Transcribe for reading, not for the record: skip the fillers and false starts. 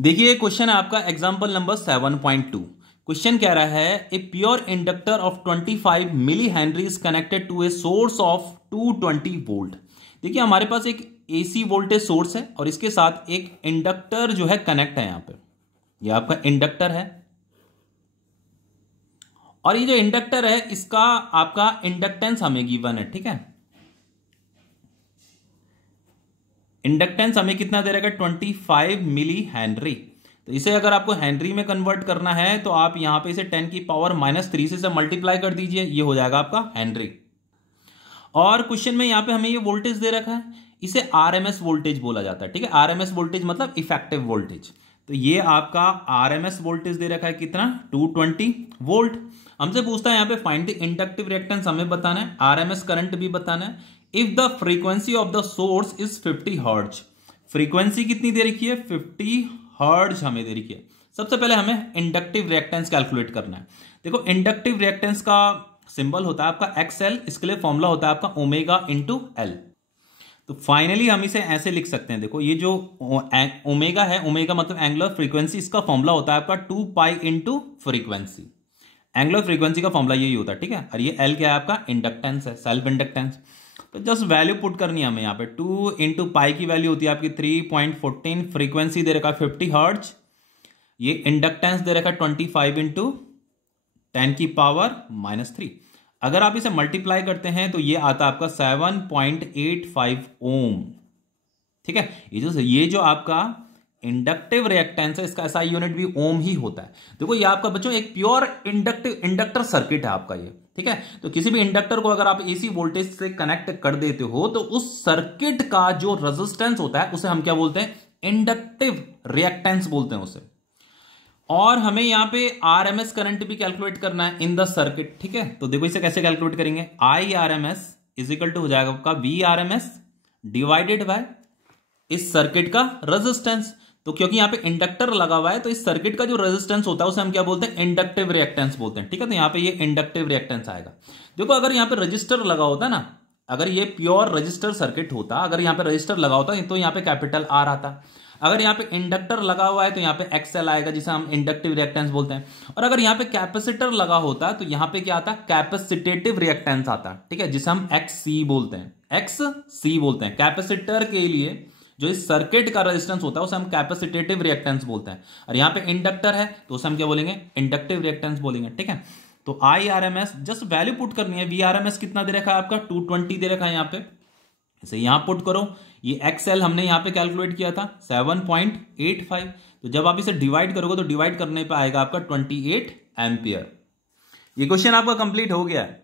देखिए क्वेश्चन है आपका एग्जांपल नंबर 7.2। क्वेश्चन कह रहा है a pure inductor of 25 milli henry is connected to a source of 220 volt. देखिए हमारे पास एक एसी वोल्टेज सोर्स है और इसके साथ एक इंडक्टर जो है कनेक्ट है। यहां पे ये आपका इंडक्टर है और ये जो इंडक्टर है इसका आपका इंडक्टेंस हमें गिवन है। ठीक है, इंडक्टेंस हमें कितना दे रखा है 25 मिली हेनरी। तो इसे अगर आपको हेनरी में कन्वर्ट करना है तो आप यहां पे इसे 10 की पावर -3 से मल्टीप्लाई कर दीजिए, ये हो जाएगा आपका हेनरी। और क्वेश्चन में यहां पे हमें ये वोल्टेज दे रखा है, इसे आरएमएस वोल्टेज बोला जाता है। ठीक है, आरएमएस वोल्टेज मतलब इफेक्टिव वोल्टेज। तो ये आपका आरएमएस वोल्टेज दे रखा है कितना 220 वोल्ट। हमसे पूछता है यहां पे फाइंड द इंडक्टिव रिएक्टेंस, हमें बताना है, आरएमएस करंट भी बताना है। If the frequency of the source is 50 hertz, frequency कितनी दे रखी है 50 हर्ट्ज हमें दे रखी है। सबसे पहले हमें इंडक्टिव रिएक्टेंस कैलकुलेट करना है। देखो इंडक्टिव रिएक्टेंस का सिंबल होता है आपका एक्सएल, इसके लिए फॉर्मूला होता है आपका ओमेगा इंटू एल। तो फाइनली हम इसे ऐसे लिख सकते हैं, देखो ये जो ओमेगा है, ओमेगा मतलब एंगुलर फ्रीक्वेंसी, इसका फॉर्मूला होता है आपका 2 pi into frequency. Angular frequency का फॉर्मूला यही होता है। ठीक है, और ये एल क्या है आपका इंडक्टेंस है, सेल्फ इंडक्टेंस। तो जस्ट वैल्यू पुट करनी है हमें यहाँ पे, 2 इंटू पाई की वैल्यू होती है आपकी 3.14, फ्रीक्वेंसी दे रखा है 50 हर्ट्ज, ये इंडक्टेंस दे रखा है 25 इंटू 10 की पावर -3। अगर आप इसे मल्टीप्लाई करते हैं तो ये आता है आपका 7.85 ओम। ठीक है, ये जो आपका इंडक्टिव रिएक्टेंस है इसका एसआई यूनिट भी ओम ही होता है। देखो ये आपका बच्चों एक प्योर इंडक्टर सर्किट है आपका ये। ठीक है, तो किसी भी इंडक्टर को अगर आप एसी वोल्टेज से कनेक्ट कर देते हो तो उस सर्किट का जो रेजिस्टेंस होता है उसे हम क्या बोलते हैं, इंडक्टिव रिएक्टेंस बोलते हैं उसे। और हमें यहां पे आरएमएस करंट भी कैलकुलेट करना है इन द सर्किट। ठीक है, तो देखो इसे कैसे कैलकुलेट करेंगे, आई आरएमएस इज इक्वल टू हो जाएगा आपका वी आरएमएस डिवाइडेड बाय इस सर्किट का रेजिस्टेंस। तो क्योंकि यहां पे इंडक्टर लगा हुआ है तो इस सर्किट का जो रेजिस्टेंस होता है उसे हम क्या बोलते हैं, इंडक्टिव रिएक्टेंस बोलते हैं। ठीक है, तो यहां पे ये इंडक्टिव रिएक्टेंस आएगा। देखो अगर यहां पे रजिस्टर लगा होता ना, अगर ये प्योर रजिस्टर सर्किट होता, अगर यहां पे रजिस्टर लगा होता तो यहां पे कैपिटल आर आता। अगर यहां पे इंडक्टर लगा हुआ है तो यहां पे एक्सएल आएगा जिसे हम इंडक्टिव रिएक्टेंस बोलते हैं। और अगर यहां पे कैपेसिटर लगा होता तो यहां पे क्या आता, कैपेसिटेटिव रिएक्टेंस आता। ठीक है, जिसे हम एक्ससी बोलते हैं, एक्ससी बोलते हैं। कैपेसिटर के लिए जो इस सर्किट का रेजिस्टेंस होता है उसे हम कैपेसिटेटिव रिएक्टेंस बोलते हैं। और यहां पे इंडक्टर है तो उसे हम क्या बोलेंगे, इंडक्टिव रिएक्टेंस बोलेंगे। ठीक है, तो I R M S just value put करनी है। वी आर एम एस कितना दे रखा है आपका 220 दे रखा है यहाँ पे, इसे यहां पुट करो। ये एक्सएल हमने यहां पे कैलकुलेट किया था 7.85। तो जब आप इसे डिवाइड करोगे तो डिवाइड करने पे आएगा आपका 28 एम्पियर। ये क्वेश्चन आपका कंप्लीट हो गया है।